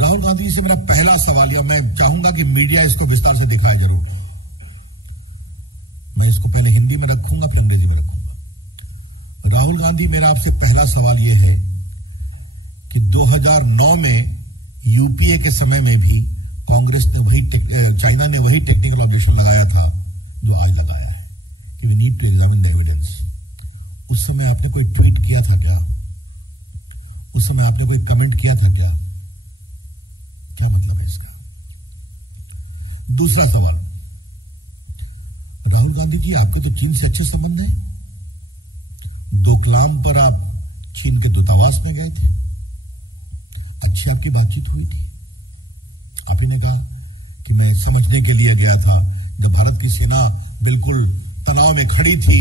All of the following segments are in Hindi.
राहुल गांधी जी से मेरा पहला सवाल, या मैं चाहूंगा कि मीडिया इसको विस्तार से दिखाए जरूर। मैं इसको पहले हिंदी में रखूंगा, फिर अंग्रेजी में रखूंगा। राहुल गांधी, मेरा आपसे पहला सवाल यह है कि 2009 में यूपीए के समय में भी कांग्रेस ने चाइना ने वही टेक्निकल ऑब्जेक्शन लगाया था जो आज लगाया है कि we need to examine the evidence. उस समय आपने कोई ट्वीट किया था क्या? उस समय आपने कोई कमेंट किया था क्या? क्या मतलब है इसका? दूसरा सवाल, राहुल गांधी जी, आपके तो चीन से अच्छे संबंध हैं। डोकलाम पर आप चीन के दूतावास में गए थे, अच्छी आपकी बातचीत हुई थी। आप ही ने कहा कि मैं समझने के लिए गया था, जब भारत की सेना बिल्कुल तनाव में खड़ी थी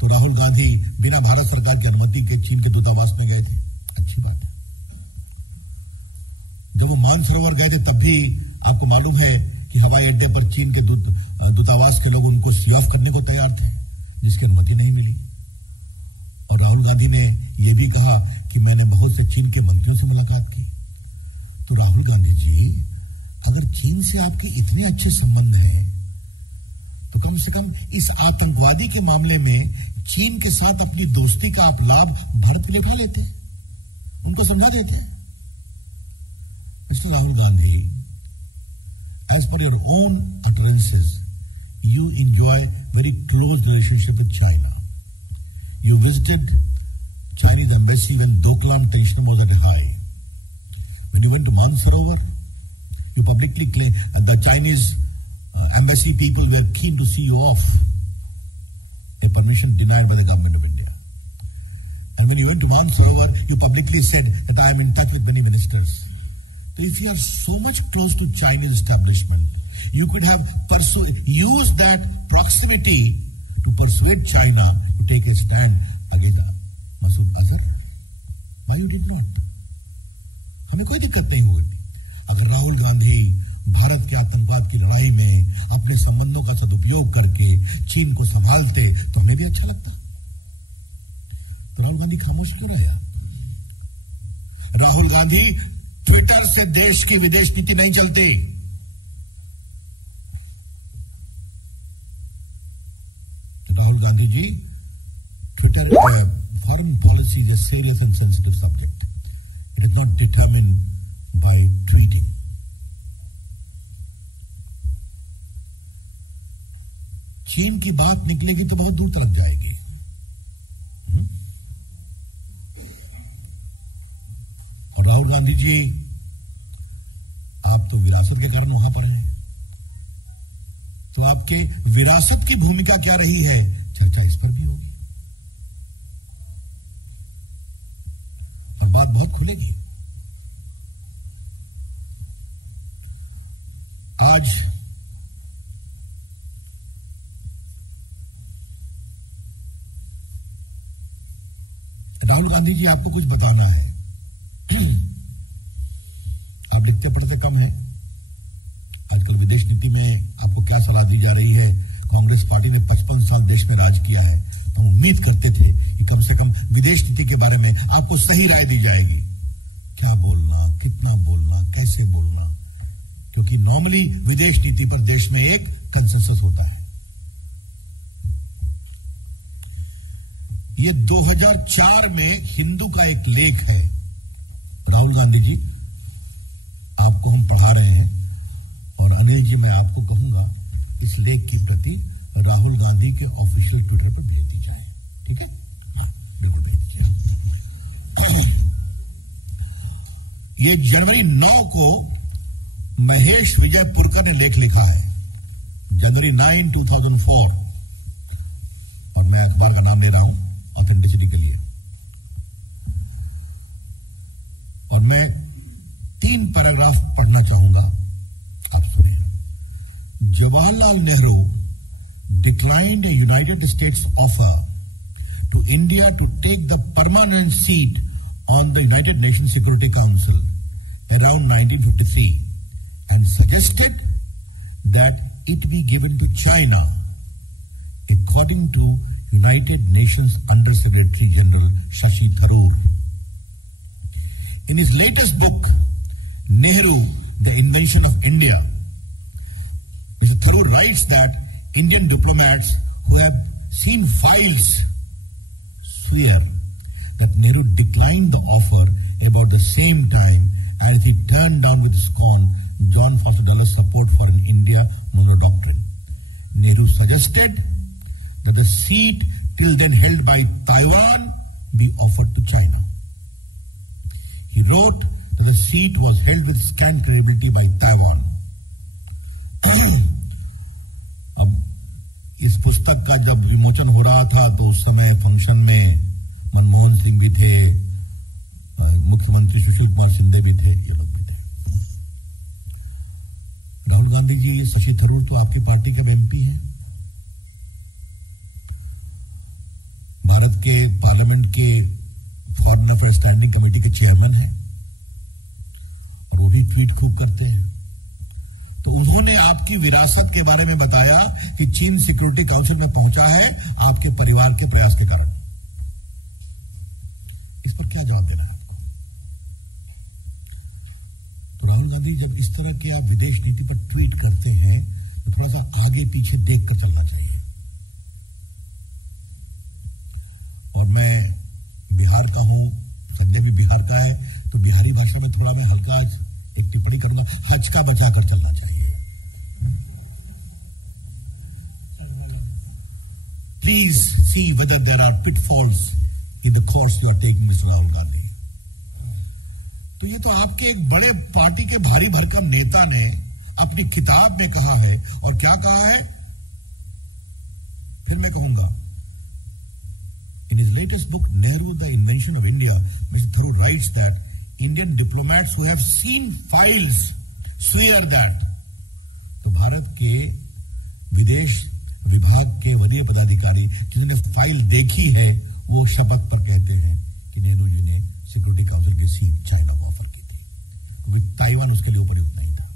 तो राहुल गांधी बिना भारत सरकार की अनुमति के चीन के दूतावास में गए थे। अच्छी बात है। जब वो मानसरोवर गए थे तब भी आपको मालूम है कि हवाई अड्डे पर चीन के दूतावास के लोग उनको सी ऑफ करने को तैयार थे, जिसकी अनुमति नहीं मिली। और राहुल गांधी ने यह भी कहा कि मैंने बहुत से चीन के मंत्रियों से मुलाकात की। तो राहुल गांधी जी, अगर चीन से आपके इतने अच्छे संबंध हैं तो कम से कम इस आतंकवादी के मामले में चीन के साथ अपनी दोस्ती का आप लाभ भारत के लिए उठा लेते, उनको समझा देते। Mister Rahul Gandhi, as per your own utterances, you enjoy very close relationship with China. You visited Chinese embassy when Doklam tension was at high. When you went to Mansarovar, you publicly claimed the Chinese embassy people were keen to see you off, a permission denied by the government of India. And when you went to Mansarovar, you publicly said that I am in touch with many ministers. So if you are so much close to Chinese establishment, you could have used that proximity to persuade China to take a stand against Masood Azhar. Why you did not? हमें कोई दिक्कत नहीं होगी अगर राहुल गांधी भारत के आतंकवाद की लड़ाई में अपने संबंधों का सदुपयोग करके चीन को संभालते, तो हमें भी अच्छा लगता। तो राहुल गांधी खामोश क्यों रहा? राहुल गांधी, ट्विटर से देश की विदेश नीति नहीं चलती। Rahul Gandhi ji, Twitter foreign policy is a serious and sensitive subject. It is not determined by tweeting. चीन की बात निकलेगी तो बहुत दूर तक जाएगी. और राहुल गांधी जी, आप तो विरासत के कारण वहां पर हैं, तो आपके विरासत की भूमिका क्या रही है, चर्चा इस पर भी होगी और बात बहुत खुलेगी. आज राहुल गांधी जी, आपको कुछ बताना है. आप लिखते पढ़ते कम हैं. आजकल विदेश नीति में आपको क्या सलाह दी जा रही है? कांग्रेस पार्टी ने 55 साल देश में राज किया है, तो हम उम्मीद करते थे कि कम से कम विदेश नीति के बारे में आपको सही राय दी जाएगी. क्या बोलना, कितना बोलना, कैसे बोलना, क्योंकि नॉर्मली विदेश नीति पर देश में एक कंसेंसस होता है. ये 2004 में हिंदू का एक लेख है. राहुल गांधी जी, आपको हम पढ़ा रहे हैं और अनिल जी, मैं आपको कहूंगा इस लेख की प्रति राहुल गांधी के ऑफिशियल ट्विटर पर भेज दी जाए. ठीक है? हाँ, बिल्कुल भेज दीजिए. ये जनवरी 9 को महेश विजय पुरकर ने लेख लिखा है. जनवरी 9, 2004. और मैं अखबार का नाम ले रहा हूं ऑथेंटिसिटी के लिए. और मैं 3 पैराग्राफ पढ़ना चाहूंगा, आप सुनिए. Jawaharlal Nehru declined a United States offer to India to take the permanent seat on the United Nations Security Council around 1953 and suggested that it be given to China, according to United Nations Under Secretary General Shashi Tharoor. In his latest book, Nehru, the invention of India. Mr. Tharoor writes that Indian diplomats who have seen files swear that Nehru declined the offer about the same time as he turned down with scorn John Foster Dulles' support for an India Monroe Doctrine. Nehru suggested that the seat till then held by Taiwan be offered to China. He wrote that the seat was held with scant credibility by Taiwan. अब इस पुस्तक का जब विमोचन हो रहा था तो उस समय फंक्शन में मनमोहन सिंह भी थे, मुख्यमंत्री सुशील कुमार शिंदे भी थे, ये लोग भी थे। राहुल गांधी जी, शशि थरूर तो आपकी पार्टी के एमपी हैं, भारत के पार्लियामेंट के फॉरेन अफेयर स्टैंडिंग कमेटी के चेयरमैन हैं और वो भी ट्वीट खूब करते हैं। तो उन्होंने आपकी विरासत के बारे में बताया कि चीन सिक्योरिटी काउंसिल में पहुंचा है आपके परिवार के प्रयास के कारण। इस पर क्या जवाब देना है आपको? तो राहुल गांधी, जब इस तरह के आप विदेश नीति पर ट्वीट करते हैं तो थोड़ा सा आगे पीछे देखकर चलना चाहिए। और मैं बिहार का हूं, संजय भी बिहार का है, तो बिहारी भाषा में थोड़ा मैं हल्का एक टिप्पणी करूंगा। हचका बचाकर चलना चाहिए। Please see whether there are pitfalls in the course you are taking, Mr. Rahul Gandhi. तो ये तो आपके एक बड़े पार्टी के भारी भरकम नेता ने अपनी किताब में कहा है, और क्या कहा है फिर मैं कहूंगा। In his latest book, Nehru, the Invention of India, Mr. Tharoor writes that Indian diplomats who have seen files swear that, तो भारत के विदेश विभाग के वरीय पदाधिकारी जिन्होंने फाइल देखी है वो शपथ पर कहते हैं कि नेहरू जी ने सिक्योरिटी काउंसिल की सीट चाइना को ऑफर की थी, क्योंकि ताइवान उसके लिए उपयुक्त नहीं था।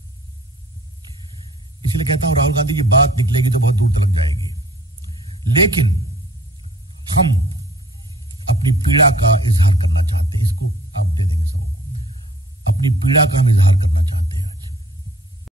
इसलिए कहता हूं राहुल गांधी की बात निकलेगी तो बहुत दूर तक जाएगी, लेकिन हम अपनी पीड़ा का इजहार करना चाहते हैं। इसको आप दे देंगे सबको, अपनी पीड़ा का हम इजहार करना चाहते हैं।